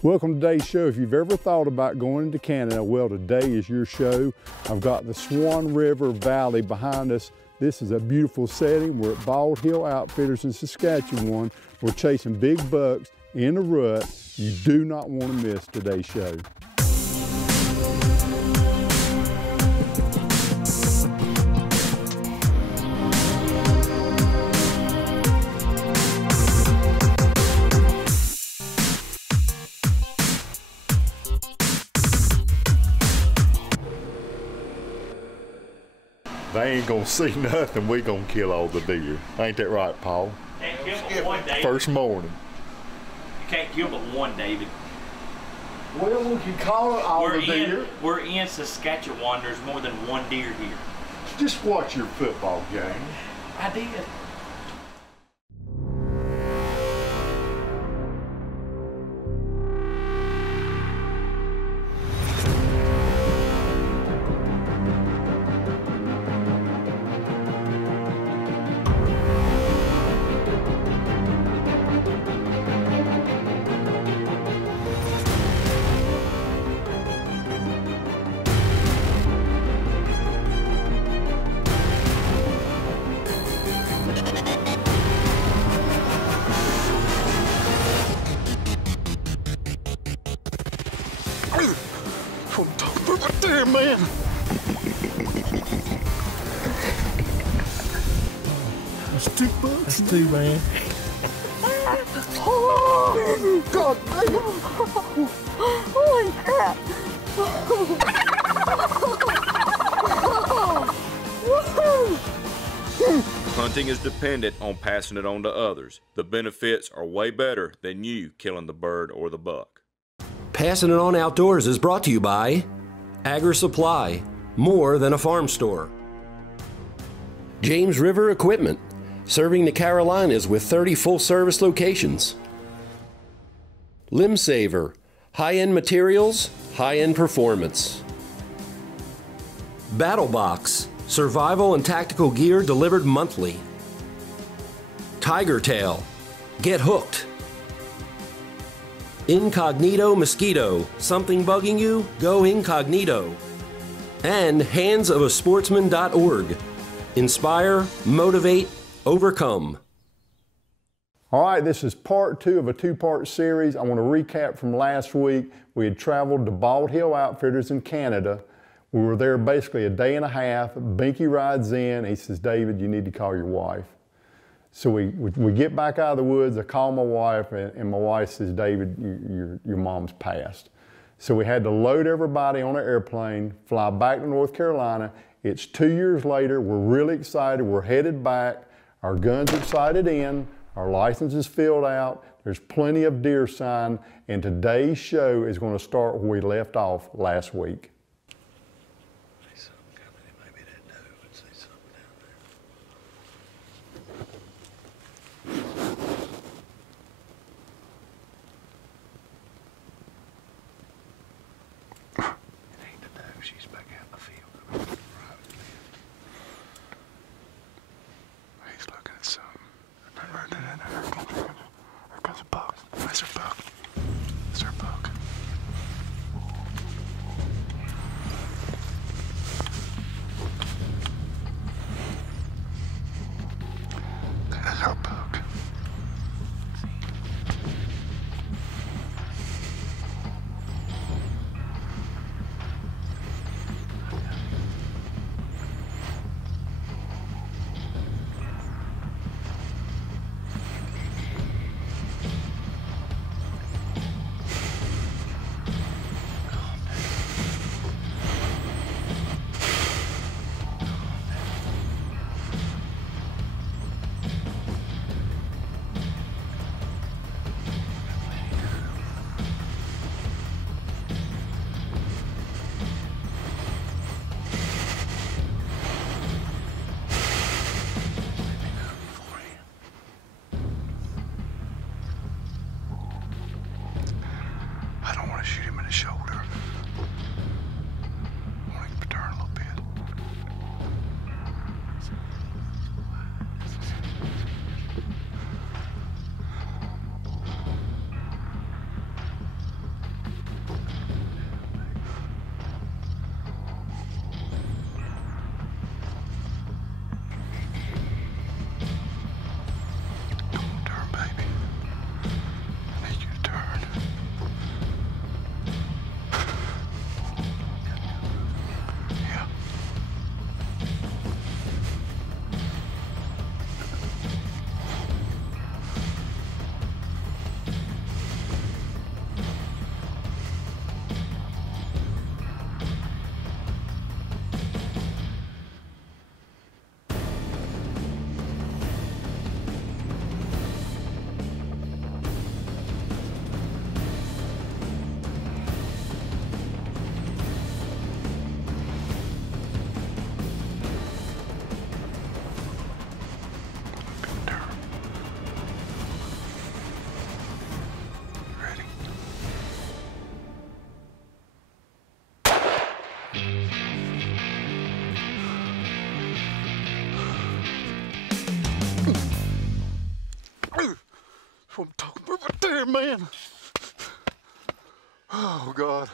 Welcome to today's show. If you've ever thought about going into Canada, well, today is your show. I've got the Swan River Valley behind us. This is a beautiful setting. We're at Bald Hill Outfitters in Saskatchewan. We're chasing big bucks in a rut. You do not want to miss today's show. They ain't gonna see nothing. We gonna kill all the deer. Ain't that right, Paul? Can't kill but one, David. First morning. You can't kill but one, David. Well, we can call it all the deer. We're in Saskatchewan. There's more than one deer here. Just watch your football game. I did. Damn, man. That's 2 bucks. That's 2, man. Oh, God damn. Holy crap. Hunting is dependent on passing it on to others. The benefits are way better than you killing the bird or the buck. Passing It On Outdoors is brought to you by Agri Supply, more than a farm store. James River Equipment, serving the Carolinas with 30 full-service locations. Limb Saver, high-end materials, high-end performance. Battle Box, survival and tactical gear delivered monthly. Tiger Tail, get hooked. Incognito Mosquito, something bugging you? Go incognito. And handsofA sportsman.org. Inspire, motivate, overcome. All right, this is part 2 of a 2-part series. I want to recap from last week. We had traveled to Bald Hill Outfitters in Canada. We were there basically a day and a half. Binky rides in. He says, David, you need to call your wife. So we get back out of the woods, I call my wife, and my wife says, David, your mom's passed. So we had to load everybody on an airplane, fly back to North Carolina. It's 2 years later, we're really excited, we're headed back, our guns are sighted in, our license is filled out, there's plenty of deer sign, and today's show is going to start where we left off last week. man. Oh, God.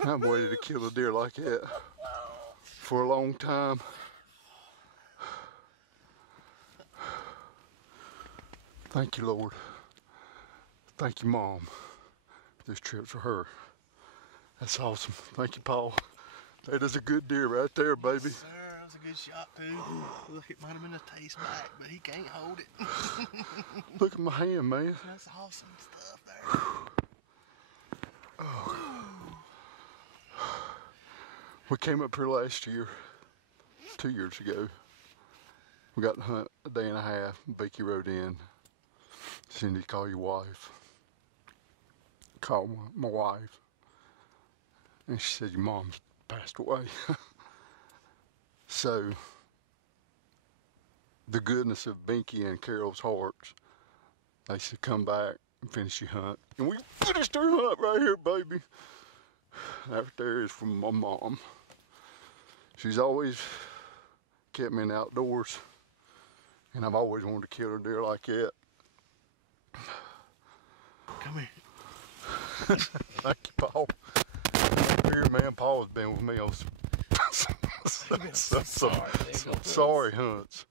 I've waited to kill a deer like that for a long time. Thank you, Lord. Thank you, Mom. This trip's for her. That's awesome. Thank you, Paul. That is a good deer right there, baby. Yes, sir, that was a good shot, too. Look, it might have been a taste back, but he can't hold it. Look at my hand, man. That's awesome stuff there. Oh. We came up here last year, 2 years ago. We got to hunt a day and a half. Becky rode in. Cindy, call your wife. Called my wife. And she said, your mom's passed away. So, the goodness of Binky and Carol's hearts, they said, come back and finish your hunt. And we finished our hunt right here, baby. That there is from my mom. She's always kept me in the outdoors. And I've always wanted to kill a deer like that. Come here. Thank you, Paul. Here, man, Paul has been with me on some sorry hunts.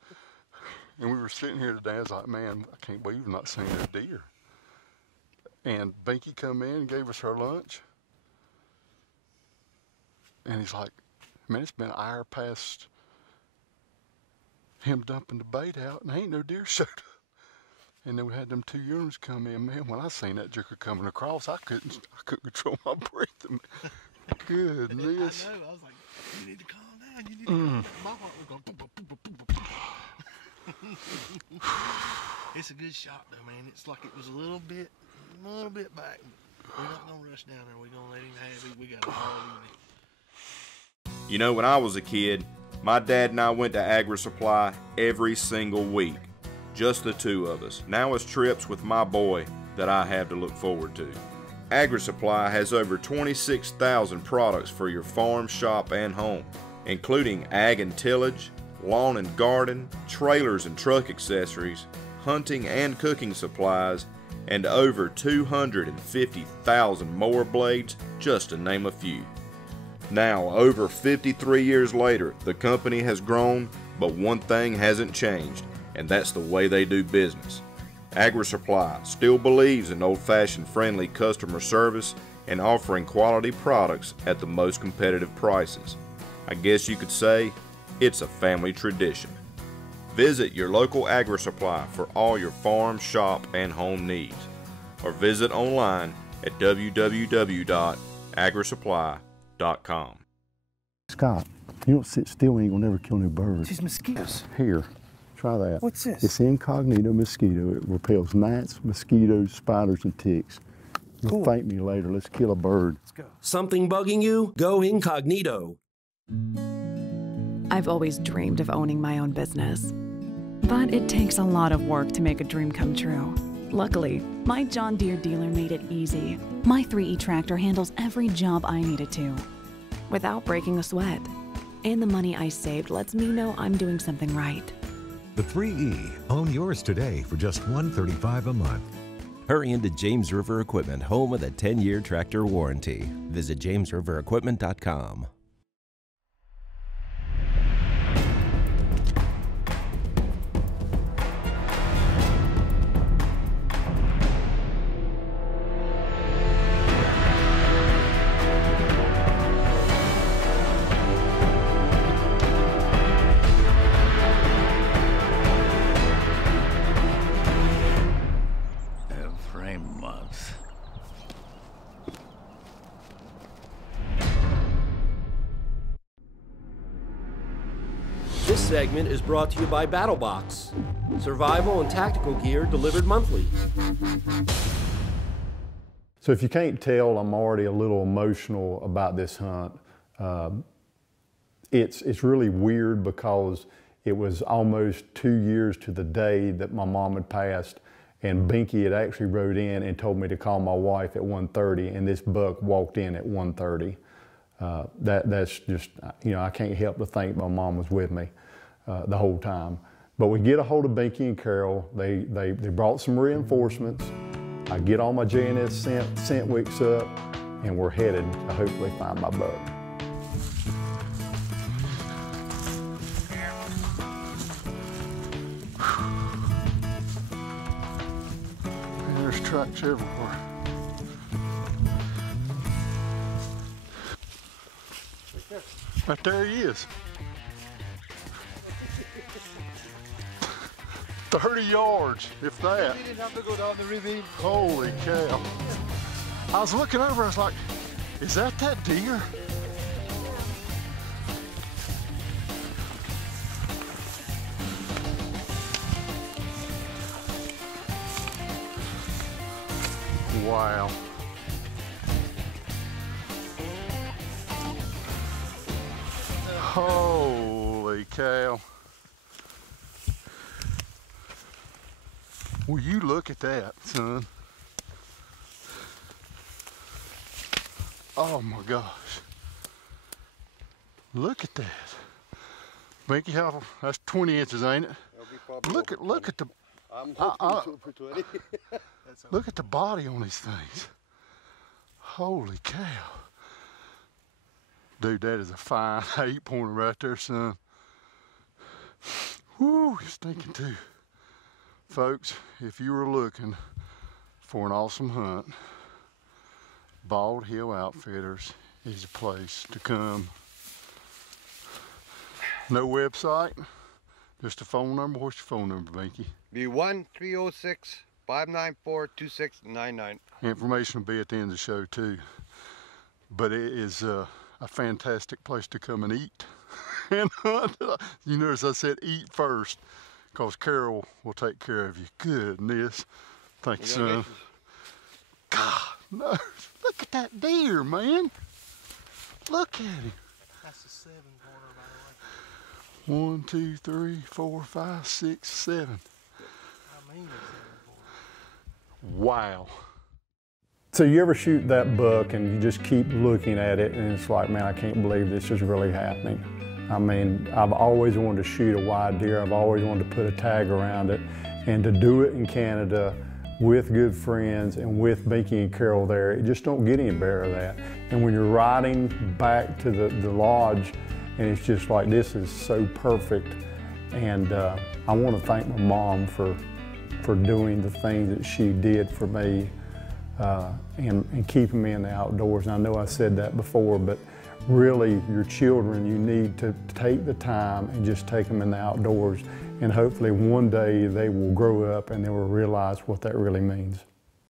And we were sitting here today, I was like, man, I can't believe we've not seen a deer. And Binky come in and gave us our lunch. And he's like, man, it's been an hour past him dumping the bait out, and ain't no deer showed up. And then we had them 2 yearlings come in. Man, when I seen that joker coming across, I couldn't control my breath. Goodness. I know. I was like, you need to calm down. You need to calm down. My heart was going boom, boom, boom, boom, boom, boom. It's a good shot, though, man. It's like it was a little bit back. We're not gonna rush down there. We're gonna let him have it. We got it all in it. You know, when I was a kid, my dad and I went to Agri Supply every single week. Just the two of us. Now it's trips with my boy that I have to look forward to. Agri Supply has over 26,000 products for your farm, shop, and home, including ag and tillage, lawn and garden, trailers and truck accessories, hunting and cooking supplies, and over 250,000 mower blades, just to name a few. Now, over 53 years later, the company has grown, but one thing hasn't changed, and that's the way they do business. Agri Supply still believes in old-fashioned friendly customer service and offering quality products at the most competitive prices. I guess you could say it's a family tradition. Visit your local Agri Supply for all your farm, shop, and home needs, or visit online at www.agrisupply.com. Scott, you don't sit still, ain't gonna never kill no birds. These mosquitoes. Here, try that. What's this? It's incognito mosquito. It repels gnats, mosquitoes, spiders, and ticks. You'll thank me later. Let's kill a bird. Let's go. Something bugging you? Go incognito. I've always dreamed of owning my own business, but it takes a lot of work to make a dream come true. Luckily, my John Deere dealer made it easy. My 3E tractor handles every job I need it to, without breaking a sweat. And the money I saved lets me know I'm doing something right. The 3E. Own yours today for just $135 a month. Hurry into James River Equipment, home of the 10-year tractor warranty. Visit jamesriverequipment.com. This segment is brought to you by BattleBox. Survival and tactical gear delivered monthly. So if you can't tell, I'm already a little emotional about this hunt. It's really weird because it was almost 2 years to the day that my mom had passed, And Binky had actually rode in and told me to call my wife at 1:30, and this buck walked in at 1:30. That's just, you know, I can't help but think my mom was with me the whole time. But we get a hold of Binky and Carol. They brought some reinforcements. I get all my J&S scent wicks up, and we're headed to hopefully find my buck. There's tracks everywhere. Right there he is. 30 yards, if that. We didn't have to go down the ravine. Holy cow. I was looking over, I was like, is that deer? Wow. Holy cow. Will you look at that, son? Oh my gosh. Look at that. Binky, how, that's 20 inches, ain't it? Look at the I'm hoping for 20. look at the body on these things. Holy cow. Dude, that is a fine 8-pointer right there, son. Whoo, he's stinking too. Folks, if you were looking for an awesome hunt, Bald Hill Outfitters is a place to come. No website, just a phone number. What's your phone number, Binky? Be 1-306-594-2699. Information will be at the end of the show too. But it is a fantastic place to come and eat and hunt. You notice I said eat first, because Carol will take care of you. Goodness. Thank you, son. God, no. Look at that deer, man. Look at him. That's a 7-pointer, by the way. 1, 2, 3, 4, 5, 6, 7. I mean a 7-pointer. Wow. So you ever shoot that buck and you just keep looking at it and it's like, man, I can't believe this is really happening. I mean, I've always wanted to shoot a wide deer. I've always wanted to put a tag around it. And to do it in Canada with good friends and with Binky and Carol there, it just don't get any better of that. And when you're riding back to the lodge and it's just like, this is so perfect. And I want to thank my mom for doing the things that she did for me and keeping me in the outdoors. And I know I said that before, but really your children, you need to take the time and just take them in the outdoors, and hopefully one day they will grow up and they will realize what that really means.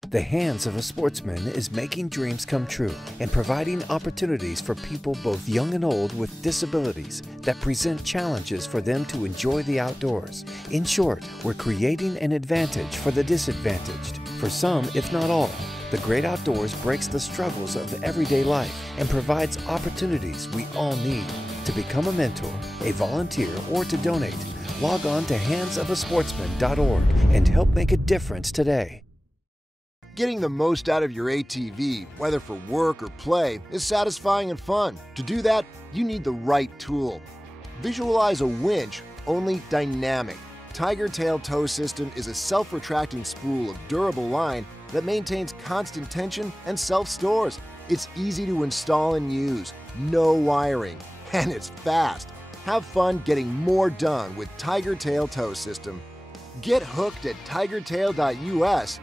The Hands of a Sportsman is making dreams come true and providing opportunities for people both young and old with disabilities that present challenges for them to enjoy the outdoors. In short, we're creating an advantage for the disadvantaged. For some, if not all, the great outdoors breaks the struggles of everyday life and provides opportunities we all need. To become a mentor, a volunteer, or to donate, log on to handsofasportsman.org and help make a difference today. Getting the most out of your ATV, whether for work or play, is satisfying and fun. To do that, you need the right tool. Visualize a winch, only dynamic. Tiger Tail Tow System is a self-retracting spool of durable line that maintains constant tension and self-stores. It's easy to install and use, no wiring, and it's fast. Have fun getting more done with Tiger Tail Tow System. Get hooked at tigertail.us.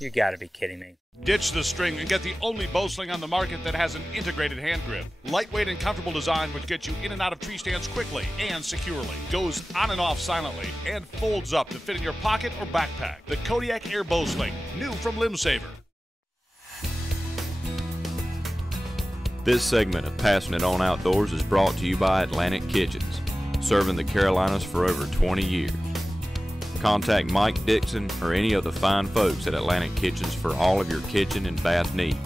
You gotta be kidding me. Ditch the string and get the only bow sling on the market that has an integrated hand grip. Lightweight and comfortable design which gets you in and out of tree stands quickly and securely. Goes on and off silently and folds up to fit in your pocket or backpack. The Kodiak Air Bow Sling, new from Limb Saver. This segment of Passing It On Outdoors is brought to you by Atlantic Kitchens, serving the Carolinas for over 20 years. Contact Mike Dixon or any of the fine folks at Atlantic Kitchens for all of your kitchen and bath needs.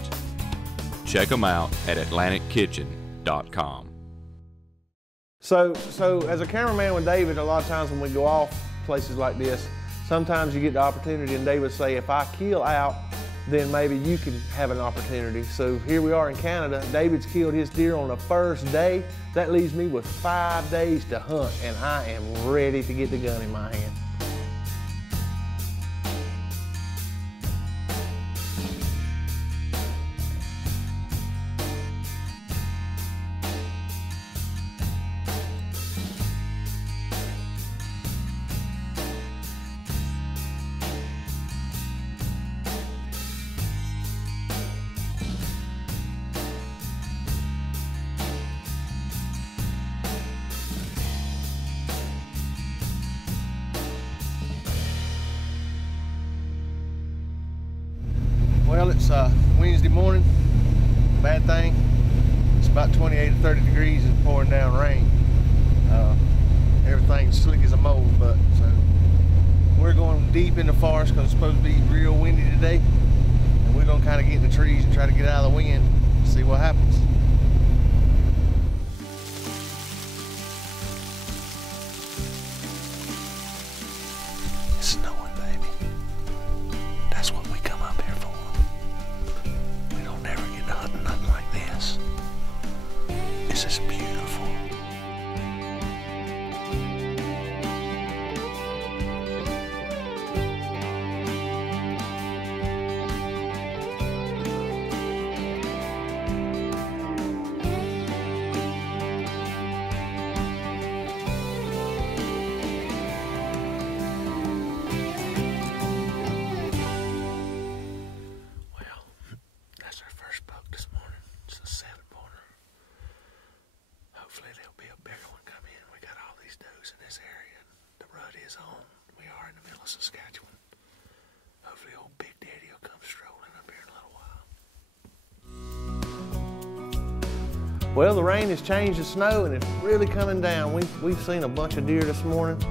Check them out at atlantickitchen.com. So as a cameraman with David, a lot of times when we go off places like this, sometimes you get the opportunity, and David say, if I kill out, then maybe you can have an opportunity. So here we are in Canada. David's killed his deer on the first day. That leaves me with 5 days to hunt, and I am ready to get the gun in my hand. Well, it's Wednesday morning. Bad thing, it's about 28 to 30 degrees and pouring down rain. Everything's slick as a mold, but so we're going deep in the forest because it's supposed to be real windy today. And we're gonna kind of get in the trees and try to get out of the wind and see what happens. It's snowing, baby. That's what we come up here for. We don't never get to hunt nothing like this. This is beautiful. Saskatchewan. Hopefully old Big Daddy will come strolling up here in a little while. Well, the rain has changed to snow and it's really coming down. We've seen a bunch of deer this morning.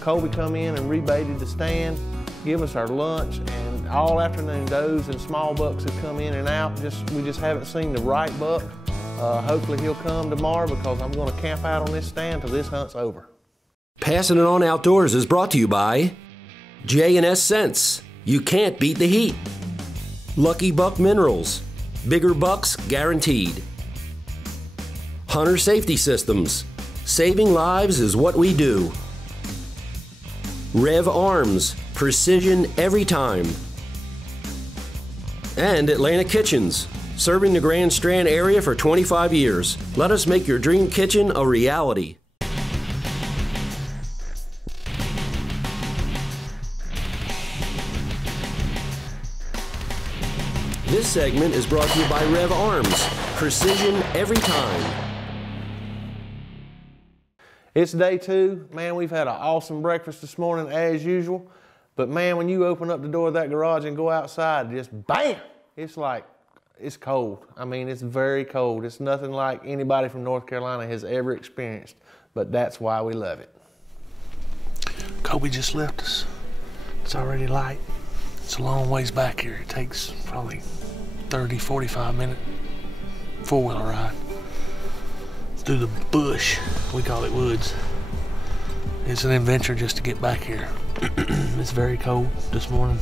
Colby come in and rebaited the stand, give us our lunch, and all afternoon does and small bucks have come in and out. We just haven't seen the right buck. Hopefully he'll come tomorrow because I'm going to camp out on this stand till this hunt's over. Passing It On Outdoors is brought to you by J&S Scents. You can't beat the heat. Lucky Buck Minerals. Bigger bucks guaranteed. Hunter Safety Systems. Saving lives is what we do. Rev Arms. Precision every time. And Atlantic Kitchens. Serving the Grand Strand area for 25 years. Let us make your dream kitchen a reality. This segment is brought to you by Rev Arms. Precision every time. It's day 2. Man, we've had an awesome breakfast this morning as usual. But man, when you open up the door of that garage and go outside, just bam! It's like, it's cold. I mean, it's very cold. It's nothing like anybody from North Carolina has ever experienced. But that's why we love it. Kobe just left us. It's already light. It's a long ways back here. It takes probably 30, 45 minute four-wheeler ride through the bush. We call it woods. It's an adventure just to get back here. It's very cold this morning.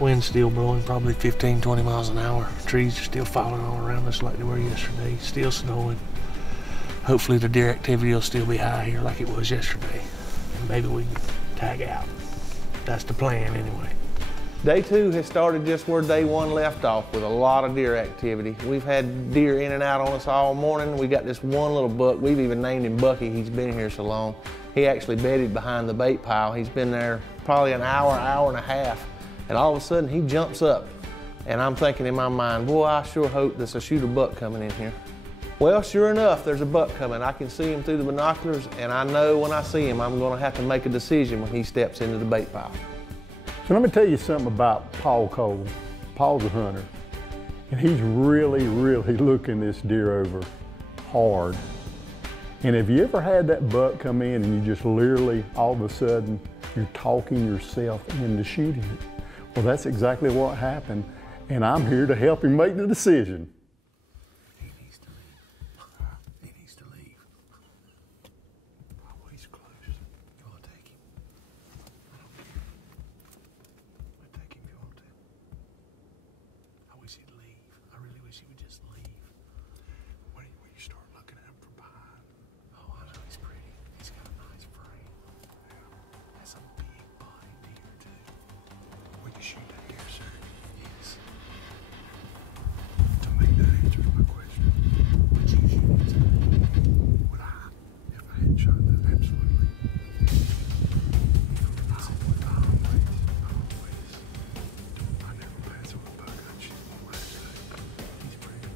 Wind's still blowing probably 15, 20 miles an hour. Trees are still falling all around us like they were yesterday. Still snowing. Hopefully the deer activity will still be high here like it was yesterday. And maybe we can tag out. That's the plan anyway. Day 2 has started just where day 1 left off with a lot of deer activity. We've had deer in and out on us all morning. We got this one little buck. We've even named him Bucky. He's been here so long. He actually bedded behind the bait pile. He's been there probably an hour, hour and a half. And all of a sudden he jumps up. And I'm thinking in my mind, boy, I sure hope there's a shooter buck coming in here. Well, sure enough, there's a buck coming. I can see him through the binoculars, and I know when I see him, I'm gonna have to make a decision when he steps into the bait pile. So let me tell you something about Paul Cole. Paul's a hunter, and he's really, really looking this deer over hard. And have you ever had that buck come in and you just literally all of a sudden You're talking yourself into shooting it. Well, that's exactly what happened, and I'm here to help him make the decision. He needs to leave. He needs to leave. Oh, he's close. You want to take him? I don't care. I'll take him if you want to. I wish he'd leave. I really wish he would just leave. When you start looking at him from behind. Oh, I know he's pretty. He's got a nice frame. That's a big body deer, too. Will you shoot that deer, sir? Yes. To me, that answers my question. Would you shoot it, sir? Would I? If I hadn't shot that, absolutely. Always. I never pass up a buck. I'd shoot one last day. He's pretty.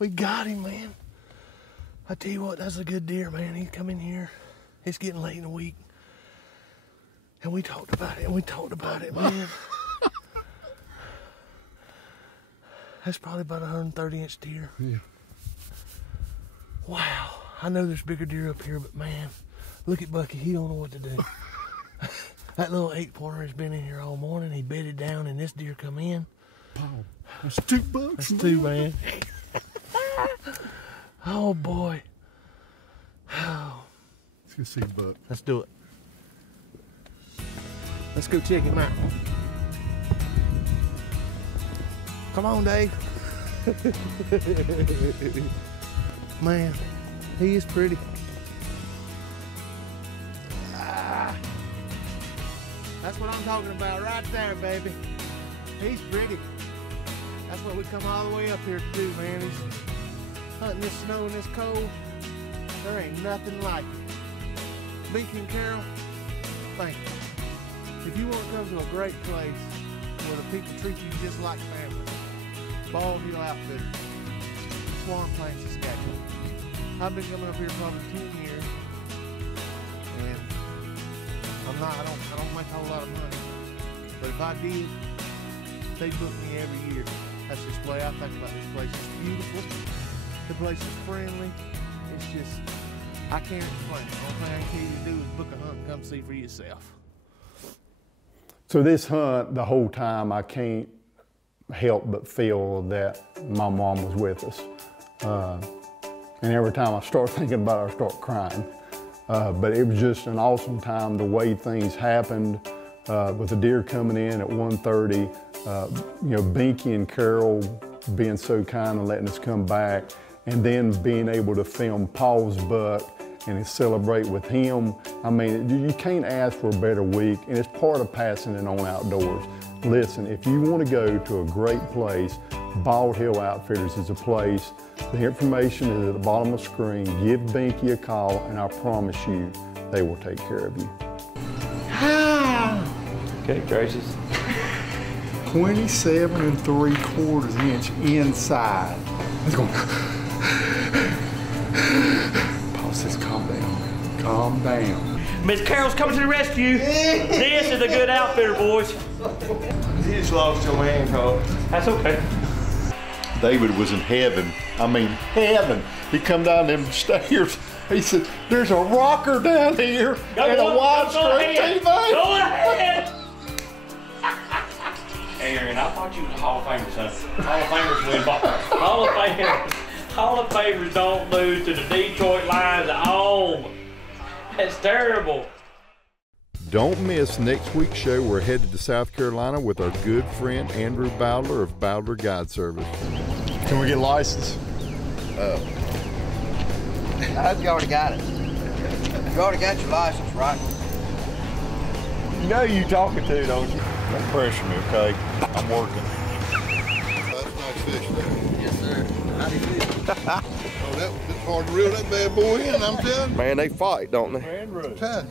We got him, man. I tell you what, that's a good deer, man. He's come in here. It's getting late in the week. And we talked about it, man. That's probably about a 130-inch deer. Yeah. Wow. I know there's bigger deer up here, but man, look at Bucky. He don't know what to do. That little 8-pointer has been in here all morning. He bedded down, and this deer come in. That's $2. That's two, man. Oh, boy. Oh. Let's go see Buck. Let's do it. Let's go check him out. Come on, Dave. Man, he is pretty. Ah, that's what I'm talking about right there, baby. He's pretty. That's what we come all the way up here to do, man. Is hunting this snow and this cold. There ain't nothing like it. Binky and Carol, thank you. If you want to come to a great place where the people treat you just like family, Bald Hill Outfitters, Swan Plains, Saskatchewan. I've been coming up here probably 10 years, and I don't make a whole lot of money. But if I did, they book me every year. That's just the way I think about this place. It's beautiful. The place is friendly. It's just, I can't explain it. The only thing I can tell you to do is book a hunt and come see for yourself. So this hunt, the whole time, I can't help but feel that my mom was with us. And every time I start thinking about her, I start crying. But it was just an awesome time, the way things happened, with the deer coming in at 1:30, you know, Binky and Carol being so kind and letting us come back, and then being able to film Paul's buck and celebrate with him. I mean, you can't ask for a better week, and it's part of passing it on outdoors. Listen, if you want to go to a great place, Bald Hill Outfitters is a place. The information is at the bottom of the screen. Give Binky a call, and I promise you, they will take care of you. Okay, gracious. 27 3/4 inch inside. It's going. Paul says, calm down. Calm down. Miss Carol's coming to the rescue. This is a good outfitter, boys. You just lost your man, Cole. That's okay. David was in heaven. I mean, heaven. He come down them stairs. He said, there's a rocker down here and a widescreen TV. Go ahead. Aaron, I thought you was a Hall of Famer, son. Hall of Famers win ball. Hall of Famers don't lose to the Detroit Lions at home. That's terrible. Don't miss next week's show. We're headed to South Carolina with our good friend Andrew Bowdler of Bowdler Guide Service. Can we get a license? I hope you already got it. You already got your license, right? You know who you talking to, don't you? Don't pressure me, okay? I'm working. That's nice fish there. Yes, sir. How do you feel? Oh, it's hard to reel that bad boy in, I'm telling you. Man, they fight, don't they? Tough.